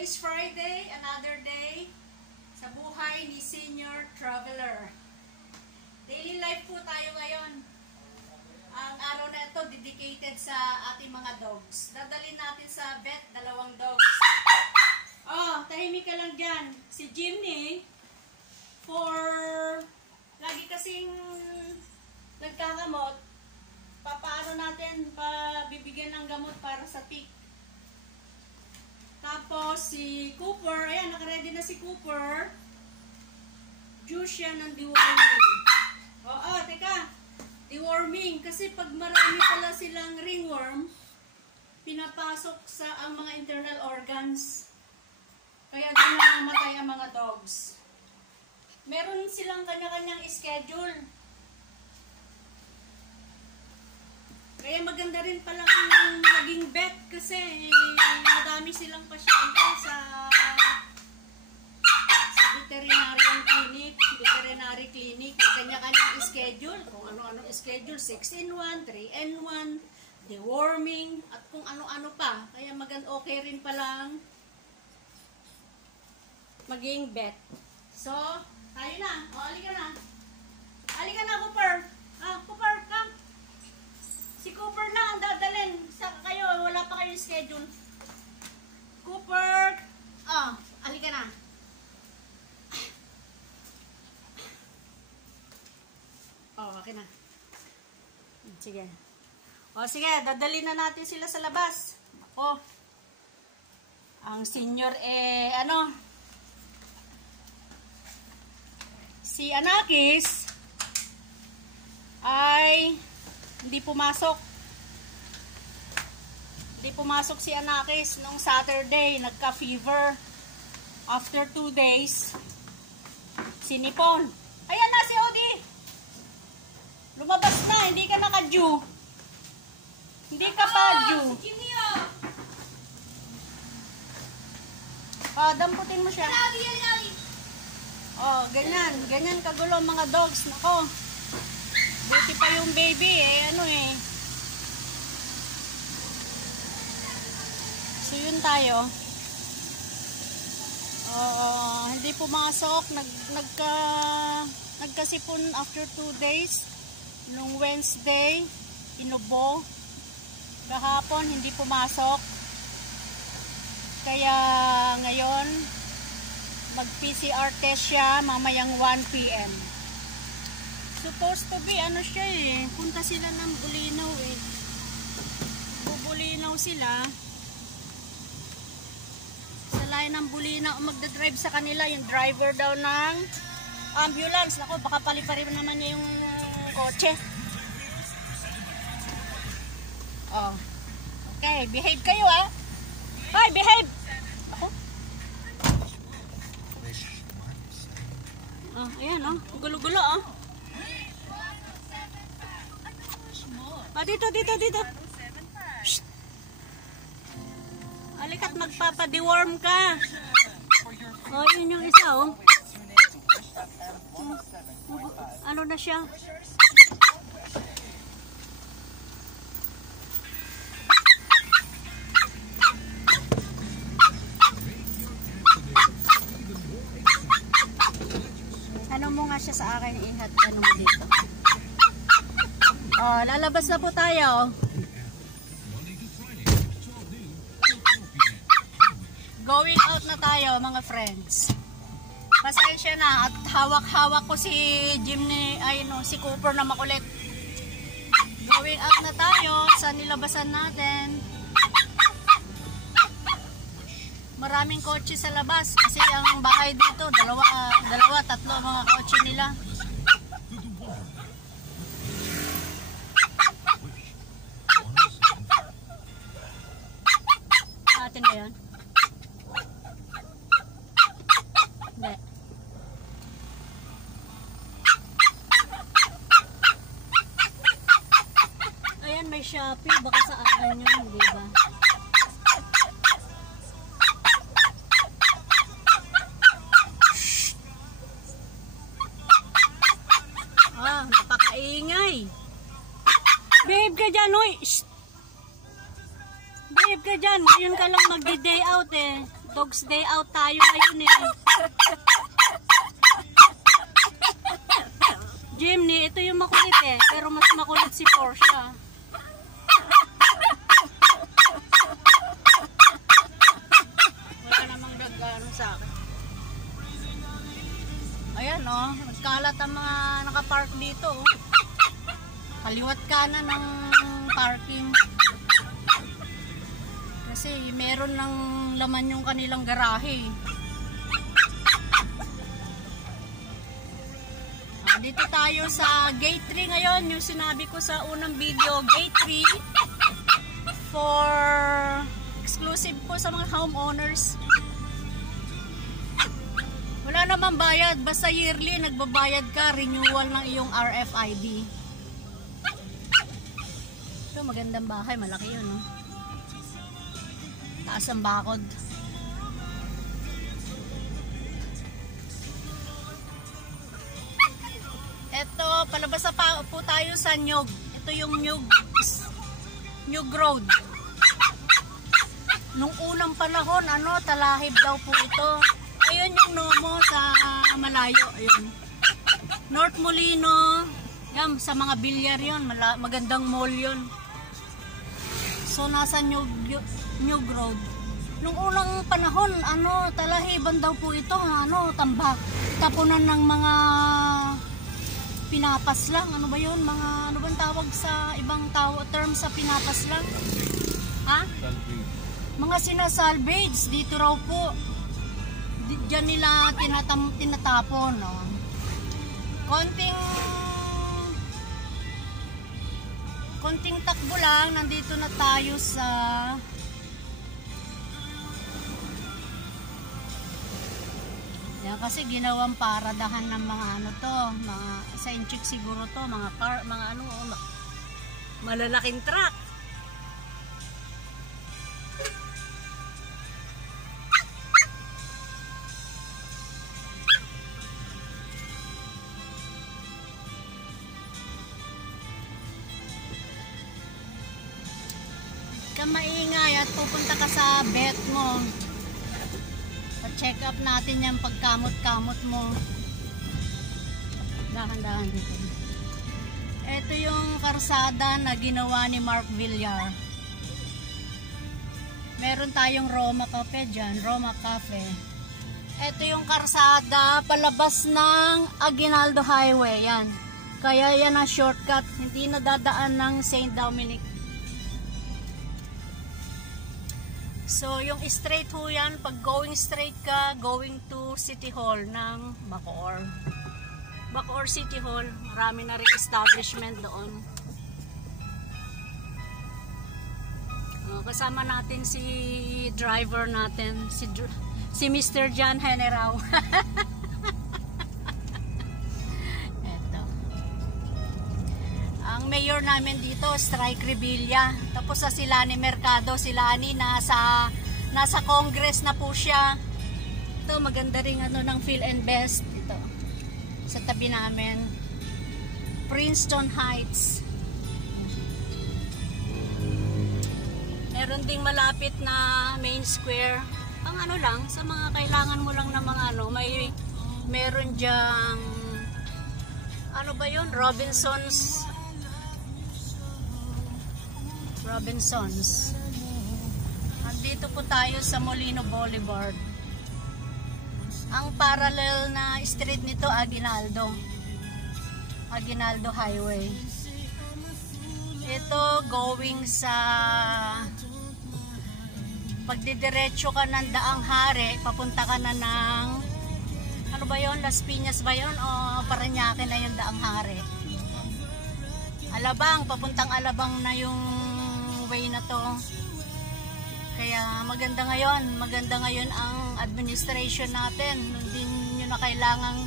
Today's Friday, another day sa buhay ni Senior Traveler. Daily life po tayo ngayon. Ang araw na ito dedicated sa ating mga dogs. Dadalhin natin sa vet, 2 dogs. Oh, tahimik ka lang dyan. Si Jimmy, lagi kasing nagkakamot, papaano natin, bibigyan ng gamot para sa tick. Tapos si Cooper, ayan, nakaready na si Cooper. Juice siya ng deworming. Oo, teka. Deworming. Kasi pag marami pala silang ringworm, pinapasok sa ang mga internal organs. Kaya doon namamatay ang mga dogs. Meron silang kanya-kanyang schedule. Kaya maganda rin palang maging vet kasi madami silang pasyente sa veterinary clinic. May kanya-kanyang schedule. Kung ano-ano schedule, 6-in-1, 3-in-1, deworming, at kung ano-ano pa. Kaya okay rin palang maging vet. So, tayo na. O, halika na. Halika na, Cooper. Cooper, come. Si Cooper lang ang dadalhin. Saka kayo, wala pa kayong schedule. Cooper! Halika na. Okay na. Sige. Sige, dadalhin na natin sila sa labas. Ang senior si Anakis ay hindi pumasok. Hindi pumasok si Anakis noong Saturday. Nagka-fever. After 2 days, sinipon. Ayan na si Odi. Lumabas na. Hindi ka naka-due. Hindi ka pa due. Damputin mo siya. Ganyan. Ganyan kagulo ang mga dogs. Nako. Buti pa yung baby So yun tayo. Hindi pumasok. Nagkasipon after 2 days. Nung Wednesday, inubo. Kahapon, hindi pumasok. Kaya ngayon, mag-PCR test siya mamayang 1 PM. Supposed to be, siya punta sila ng Bulinaw Bubulinaw sila. Sa line ng Bulinaw, magdadrive sa kanila, yung driver daw ng ambulance. Ako, baka paliparin naman niya yung kotse. Okay, behave kayo Ay, behave! Ako? Ayan gulo-gulo Dito. Shh. Halika't magpapa-deworm ka. Yun yung isa Ano na siya? Ano mo nga siya sa akin ihat? Ano mo dito? Lalabas na po tayo. Going out na tayo, mga friends. Pasensya na at hawak-hawak ko si si Cooper na makulit. Going out na tayo sa nilabasan natin. Maraming kotse sa labas kasi ang bahay dito, tatlo mga kotse nila. Atin ba yan? Hindi. Ayan, may Shopee. Baka sa akin yun, di ba? Napakaingay. Behave ka dyan, oy. Shh. Babe ka dyan, ngayon ka lang mag-day out eh. Dogs day out tayo ngayon eh. Jimny, ito yung makulit eh. Pero mas makulit si Portia. Wala namang nag-ano sa akin. Ayan oh, nagkalat ang mga nakapark dito oh. Kaliwat kanan ng parking. Kasi meron ng laman yung kanilang garahe. Dito tayo sa gate 3 ngayon, yung sinabi ko sa unang video, gate 3 for exclusive po sa mga homeowners. Wala namang bayad, basta yearly nagbabayad ka, renewal ng iyong RFID. Ito magandang bahay, malaki yun no? Taas ang bakod. Ito, palabas pa po tayo sa Nyug. Ito yung Nyug Road. Nung unang panahon, talahib daw po ito. Ayun yung Nomo sa malayo. Ayun. North Molino. Yan, sa mga bilyar yun. Magandang mall yun. So, nasa Nyug Road. Nung unang panahon, talahiban daw po ito. Tambak. Tapunan ng mga pinapas lang. Ano ba yun? Ano bang tawag sa ibang term sa pinapas lang? Ha? Mga sinasalvage. Dito raw po. Diyan nila tinatapon. No? Konting takbo lang. Nandito na tayo sa yan, kasi ginawang paradahan ng mga mga sa inchik siguro to, mga car, mga malalaking truck. Ka maingay at pupunta ka sa vet mo. Check up natin yung pagkamot-kamot mo. Dahan-dahan dito. Ito yung karsada na ginawa ni Mark Villar. Meron tayong Roma Cafe dyan. Roma Cafe. Ito yung karsada palabas ng Aguinaldo Highway. Yan. Kaya yan ang shortcut. Hindi nadadaan ng St. Dominic. So, yung straight ho yan, pag going straight ka, going to City Hall ng Bacoor. Bacoor City Hall, marami na rin establishment doon. Kasama natin si driver natin, si Mr. John Heneraw. Ang mayor namin dito, Strike Revilla. Tapos sa Silani Mercado, Silani nasa Congress na po siya. Ito maganda ring ng Phil and Best ito. Sa tabi namin. Princeton Heights. Meron ding malapit na Main Square. Ang lang, sa mga kailangan mo lang na mga meron diyang ba yun? Robinsons. Nandito po tayo sa Molino Boulevard. Ang parallel na street nito, Aguinaldo Highway. Ito going sa pagdidiretso ka ng Daang Hari, papunta ka na ng ba yun? Las Piñas ba yun? O Parañaque na yung Daang Hari? Alabang, papuntang Alabang na yung way na to. Kaya maganda ngayon ang administration natin. Hindi nyo na kailangang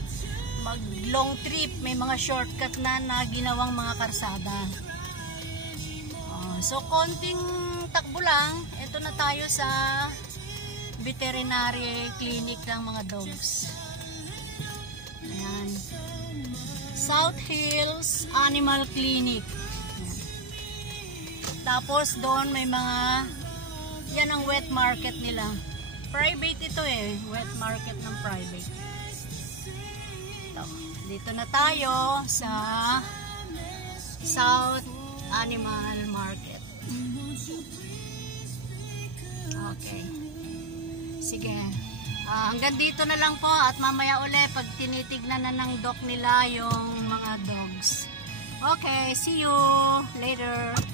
mag long trip, may mga shortcut na ginawang mga karsada. So konting takbo lang, ito na tayo sa veterinary clinic ng mga dogs. Ayan. South Hills Animal Clinic. Tapos doon may mga Yan ang wet market nila. Private ito eh. Wet market ng private. Ito. Dito na tayo sa South Animal Market. Okay. Sige. Hanggang dito na lang po at mamaya uli pag tinitignan na ng doc nila yung mga dogs. Okay, see you later.